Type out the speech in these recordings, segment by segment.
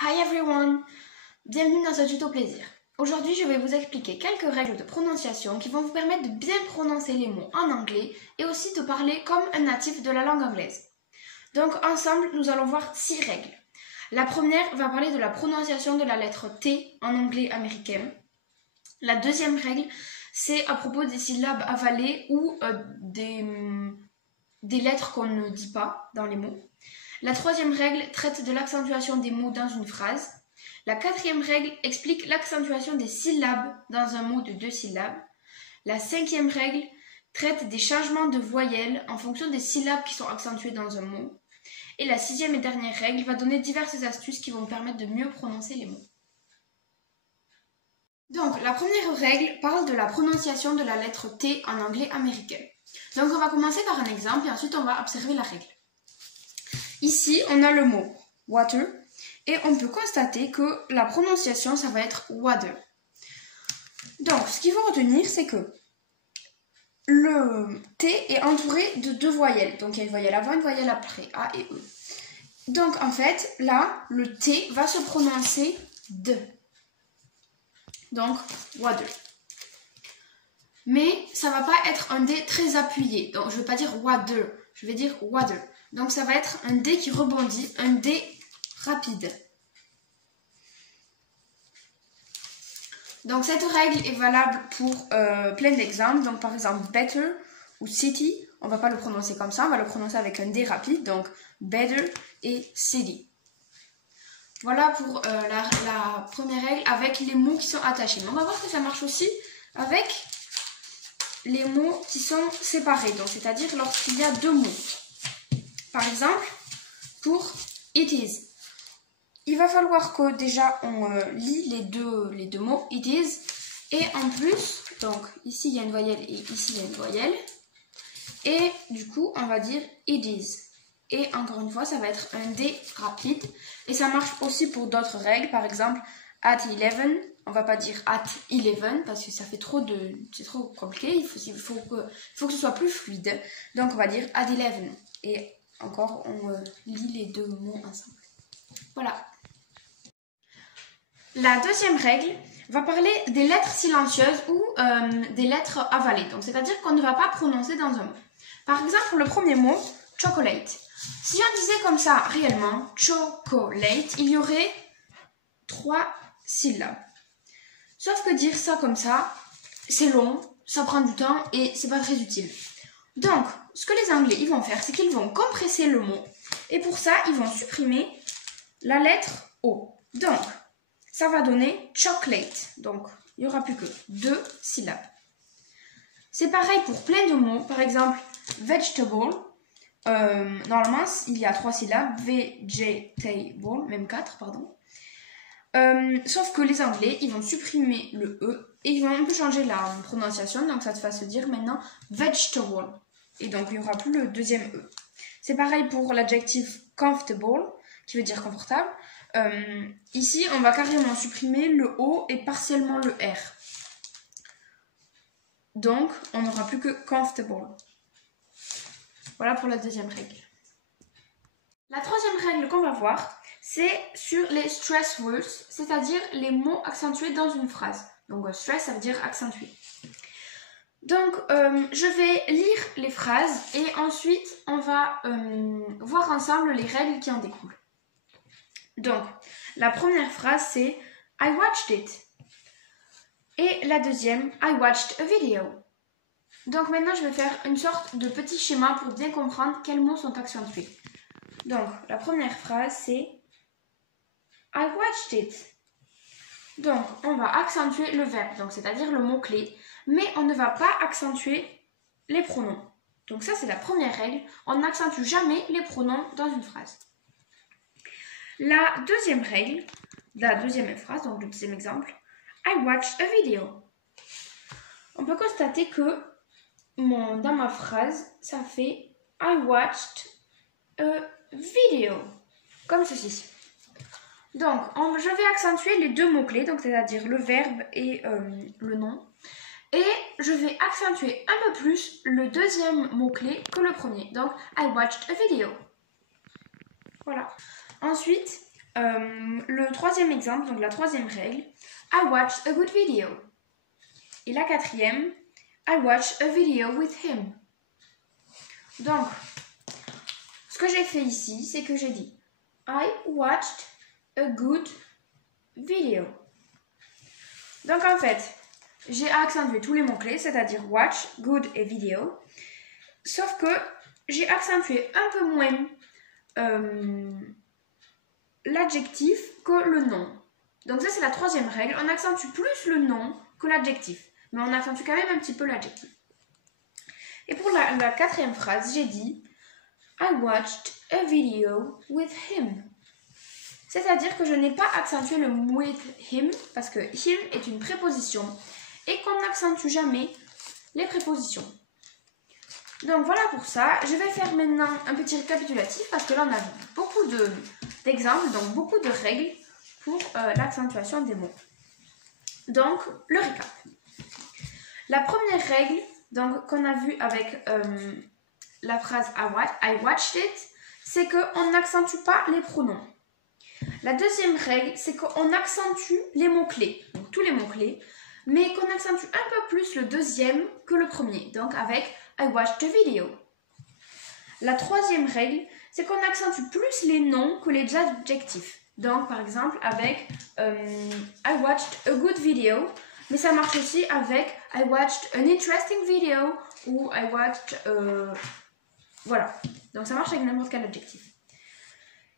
Hi everyone! Bienvenue dans ce tuto plaisir. Aujourd'hui, je vais vous expliquer quelques règles de prononciation qui vont vous permettre de bien prononcer les mots en anglais et aussi de parler comme un natif de la langue anglaise. Donc ensemble, nous allons voir 6 règles. La première va parler de la prononciation de la lettre T en anglais américain. La deuxième règle, c'est à propos des syllabes avalées ou des lettres qu'on ne dit pas dans les mots. La troisième règle traite de l'accentuation des mots dans une phrase. La quatrième règle explique l'accentuation des syllabes dans un mot de 2 syllabes. La cinquième règle traite des changements de voyelles en fonction des syllabes qui sont accentuées dans un mot. Et la sixième et dernière règle va donner diverses astuces qui vont permettre de mieux prononcer les mots. Donc, la première règle parle de la prononciation de la lettre T en anglais américain. Donc, on va commencer par un exemple et ensuite on va observer la règle. Ici, on a le mot water et on peut constater que la prononciation, ça va être water. Donc, ce qu'il faut retenir, c'est que le T est entouré de 2 voyelles. Donc, il y a une voyelle avant, une voyelle après, A et E. Donc, en fait, là, le T va se prononcer de. Donc, water. Mais ça va pas être un D très appuyé. Donc, je ne vais pas dire water, je vais dire water. Donc, ça va être un D qui rebondit, un D rapide. Donc, cette règle est valable pour plein d'exemples. Donc, par exemple, better ou city, on ne va pas le prononcer comme ça, on va le prononcer avec un D rapide. Donc, better et city. Voilà pour la première règle avec les mots qui sont attachés. Mais on va voir que ça marche aussi avec les mots qui sont séparés. Donc, c'est-à-dire lorsqu'il y a 2 mots. Par exemple, pour it is. Il va falloir que déjà on lit les deux mots it is. Et en plus, donc ici il y a une voyelle et ici il y a une voyelle. Et du coup, on va dire it is. Et encore une fois, ça va être un D rapide. Et ça marche aussi pour d'autres règles. Par exemple, at 11. On va pas dire at 11 parce que ça fait c'est trop compliqué. Il faut que ce soit plus fluide. Donc on va dire at 11. Et encore, on lit les 2 mots ensemble. Voilà. La deuxième règle va parler des lettres silencieuses ou des lettres avalées. Donc, c'est-à-dire qu'on ne va pas prononcer dans un mot. Par exemple, le premier mot, chocolate. Si on disait comme ça réellement, chocolate, il y aurait 3 syllabes. Sauf que dire ça comme ça, c'est long, ça prend du temps et c'est pas très utile. Donc, ce que les Anglais ils vont faire, c'est qu'ils vont compresser le mot. Et pour ça, ils vont supprimer la lettre O. Donc, ça va donner chocolate. Donc, il n'y aura plus que 2 syllabes. C'est pareil pour plein de mots. Par exemple, vegetable. Normalement, il y a 3 syllabes. Vegetable, même 4, pardon. Sauf que les Anglais, ils vont supprimer le E et ils vont un peu changer la prononciation. Donc, ça va se dire maintenant vegetable. Et donc, il n'y aura plus le deuxième E. C'est pareil pour l'adjectif comfortable, qui veut dire confortable. Ici, on va carrément supprimer le O et partiellement le R. Donc, on n'aura plus que comfortable. Voilà pour la deuxième règle. La troisième règle qu'on va voir, c'est sur les stress words, c'est-à-dire les mots accentués dans une phrase. Donc, stress, ça veut dire accentué. Donc, je vais lire les phrases et ensuite, on va voir ensemble les règles qui en découlent. Donc, la première phrase, c'est « I watched it ». Et la deuxième, « I watched a video ». Donc, maintenant, je vais faire une sorte de petit schéma pour bien comprendre quels mots sont accentués. Donc, la première phrase, c'est « I watched it ». Donc, on va accentuer le verbe, donc c'est-à-dire le mot-clé, mais on ne va pas accentuer les pronoms. Donc ça, c'est la première règle. On n'accentue jamais les pronoms dans une phrase. La deuxième règle, la deuxième phrase, donc le deuxième exemple, I watched a video. On peut constater que dans ma phrase, ça fait I watched a video, comme ceci. Donc, je vais accentuer les 2 mots-clés, donc c'est-à-dire le verbe et le nom. Et je vais accentuer un peu plus le deuxième mot-clé que le premier. Donc, I watched a video. Voilà. Ensuite, le troisième exemple, donc la troisième règle, I watched a good video. Et la quatrième, I watched a video with him. Donc, ce que j'ai fait ici, c'est que j'ai dit I watched a good video. Donc en fait, j'ai accentué tous les mots-clés, c'est-à-dire watch, good et video. Sauf que j'ai accentué un peu moins l'adjectif que le nom. Donc ça, c'est la troisième règle. On accentue plus le nom que l'adjectif. Mais on accentue quand même un petit peu l'adjectif. Et pour la quatrième phrase, j'ai dit I watched a video with him. C'est-à-dire que je n'ai pas accentué le with him parce que him est une préposition et qu'on n'accentue jamais les prépositions. Donc voilà pour ça. Je vais faire maintenant un petit récapitulatif parce que là on a beaucoup d'exemples, donc beaucoup de règles pour l'accentuation des mots. Donc le récap. La première règle donc qu'on a vue avec la phrase I watched it, c'est qu'on n'accentue pas les pronoms. La deuxième règle, c'est qu'on accentue les mots-clés, donc tous les mots-clés, mais qu'on accentue un peu plus le deuxième que le premier, donc avec I watched a video. La troisième règle, c'est qu'on accentue plus les noms que les adjectifs. Donc par exemple avec I watched a good video, mais ça marche aussi avec I watched an interesting video ou I watched... voilà, donc ça marche avec n'importe quel adjectif.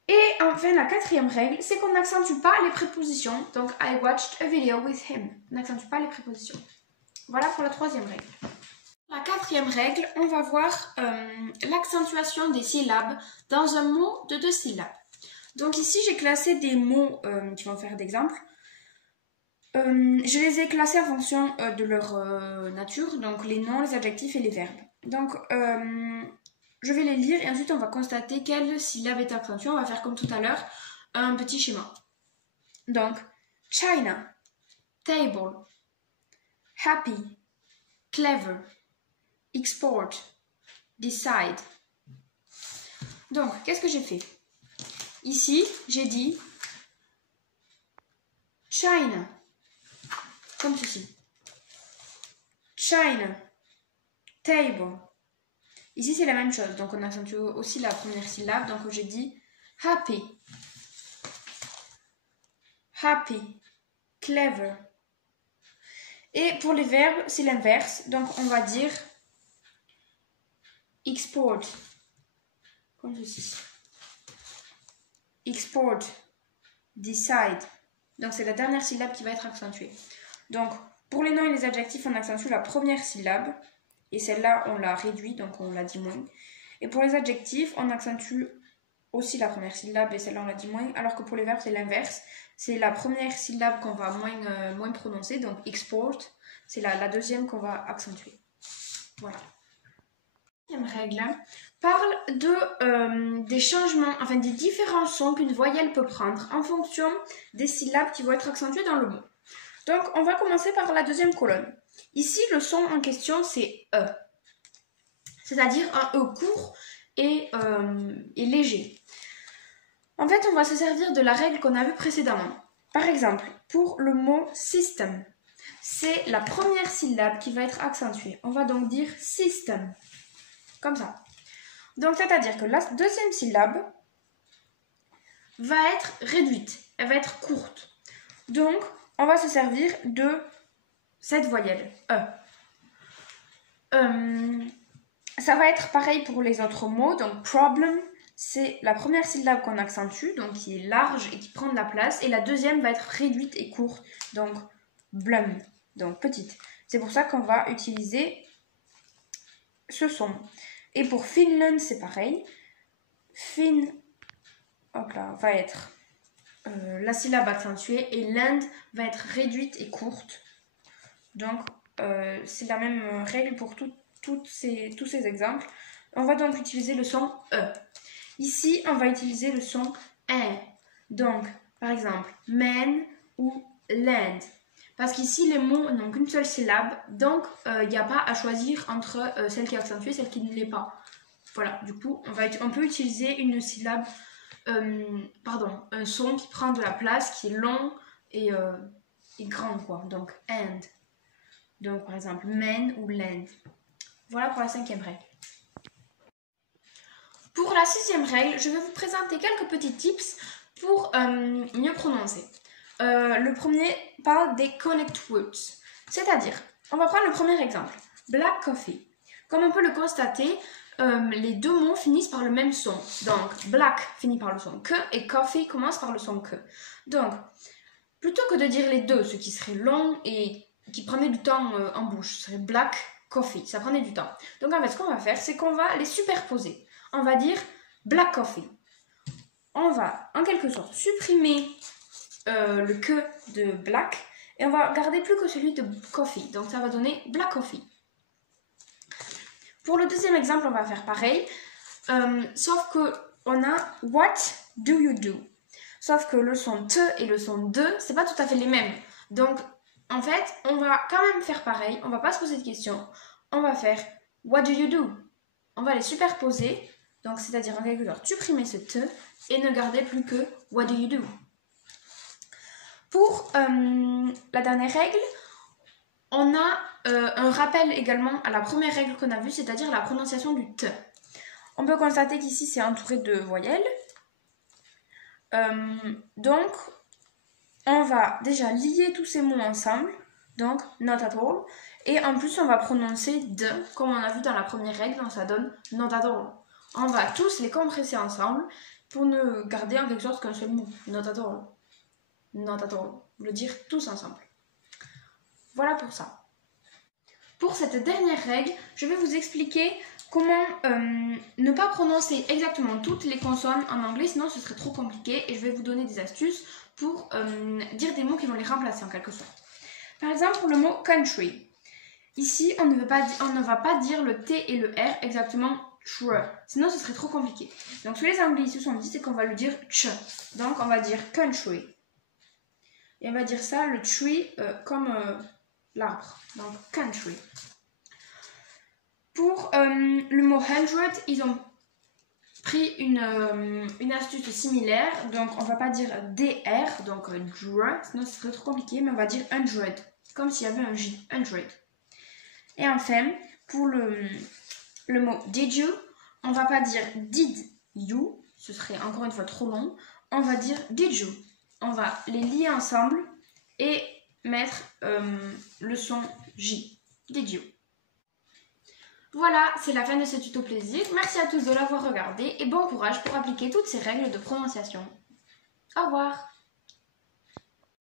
Et enfin, la quatrième règle, c'est qu'on n'accentue pas les prépositions. Donc, I watched a video with him. On n'accentue pas les prépositions. Voilà pour la troisième règle. La quatrième règle, on va voir l'accentuation des syllabes dans un mot de 2 syllabes. Donc ici, j'ai classé des mots qui vont faire d'exemple. Je les ai classés en fonction de leur nature, donc les noms, les adjectifs et les verbes. Donc, je vais les lire et ensuite on va constater quelle syllabe est accentuée. On va faire comme tout à l'heure un petit schéma. Donc, China, table, happy, clever, export, decide. Donc, qu'est-ce que j'ai fait? Ici, j'ai dit China, comme ceci. China, table. Ici, c'est la même chose. Donc, on accentue aussi la première syllabe. Donc, j'ai dit happy, happy, clever. Et pour les verbes, c'est l'inverse. Donc, on va dire export, comme ceci. Export, decide. Donc, c'est la dernière syllabe qui va être accentuée. Donc, pour les noms et les adjectifs, on accentue la première syllabe. Et celle-là, on l'a réduit, donc on l'a dit moins. Et pour les adjectifs, on accentue aussi la première syllabe et celle-là, on l'a dit moins. Alors que pour les verbes, c'est l'inverse. C'est la première syllabe qu'on va moins prononcer, donc export. C'est la deuxième qu'on va accentuer. Voilà. La deuxième règle parle des changements, enfin des différents sons qu'une voyelle peut prendre en fonction des syllabes qui vont être accentuées dans le mot. Donc, on va commencer par la deuxième colonne. Ici, le son en question, c'est E. C'est-à-dire un E court et léger. En fait, on va se servir de la règle qu'on a vue précédemment. Par exemple, pour le mot system, c'est la première syllabe qui va être accentuée. On va donc dire system. Comme ça. Donc, c'est-à-dire que la deuxième syllabe va être réduite. Elle va être courte. Donc, on va se servir de cette voyelle, E. Ça va être pareil pour les autres mots. Donc, problem, c'est la première syllabe qu'on accentue, donc qui est large et qui prend de la place. Et la deuxième va être réduite et courte, donc blum, donc petite. C'est pour ça qu'on va utiliser ce son. Et pour Finland, c'est pareil. Fin, hop là, va être la syllabe accentuée et land va être réduite et courte. Donc, c'est la même règle pour tous ces exemples. On va donc utiliser le son E. Ici, on va utiliser le son E. Donc, par exemple, man ou land. Parce qu'ici, les mots n'ont qu'une seule syllabe. Donc, il n'y a pas à choisir entre celle qui est accentuée et celle qui ne l'est pas. Voilà, du coup, on peut utiliser une syllabe un son qui prend de la place, qui est long et grand, quoi. Donc, and. Donc, par exemple, men ou land. Voilà pour la 5e règle. Pour la 6e règle, je vais vous présenter quelques petits tips pour mieux prononcer. Le premier parle des connect words. C'est-à-dire, on va prendre le premier exemple. Black coffee. Comme on peut le constater, les deux mots finissent par le même son. Donc, black finit par le son que et coffee commence par le son que. Donc, plutôt que de dire les deux, ce qui serait long et qui prenait du temps en bouche, ce serait black coffee, ça prenait du temps. Donc en fait, ce qu'on va faire, c'est qu'on va les superposer. On va dire black coffee. On va, en quelque sorte, supprimer le que de black et on va garder plus que celui de coffee. Donc ça va donner black coffee. Pour le deuxième exemple, on va faire pareil, sauf que on a what do you do. Sauf que le son te et le son de, c'est pas tout à fait les mêmes. Donc, en fait, on va quand même faire pareil. On va pas se poser de questions. On va faire what do you do. On va les superposer. Donc, c'est-à-dire en quelque sorte supprimer ce te et ne garder plus que what do you do. Pour la dernière règle, on a un rappel également à la première règle qu'on a vue, c'est-à-dire la prononciation du te. On peut constater qu'ici, c'est entouré de voyelles. Donc, on va déjà lier tous ces mots ensemble, donc not at all, et en plus on va prononcer de, comme on a vu dans la première règle, donc ça donne not at all. On va tous les compresser ensemble pour ne garder en quelque sorte qu'un seul mot, not at all, not at all, le dire tous ensemble. Voilà pour ça. Pour cette dernière règle, je vais vous expliquer comment ne pas prononcer exactement toutes les consonnes en anglais, sinon ce serait trop compliqué et je vais vous donner des astuces pour dire des mots qui vont les remplacer en quelque sorte. Par exemple, pour le mot country. Ici, on ne va pas dire le T et le R exactement tr, sinon ce serait trop compliqué. Donc, ce que les Anglais ici se sont dit, c'est qu'on va le dire ch. Donc, on va dire country. Et on va dire ça, le tree, comme l'arbre. Donc, country. Pour le mot 100, ils ont pris une astuce similaire. Donc, on va pas dire DR, donc dr, sinon ce serait trop compliqué, mais on va dire 100, comme s'il y avait un J, 100. Et enfin, pour le mot did you, on va pas dire did you, ce serait encore une fois trop long, on va dire did you. On va les lier ensemble et mettre le son J, did you. Voilà, c'est la fin de ce tuto plaisir. Merci à tous de l'avoir regardé et bon courage pour appliquer toutes ces règles de prononciation. Au revoir.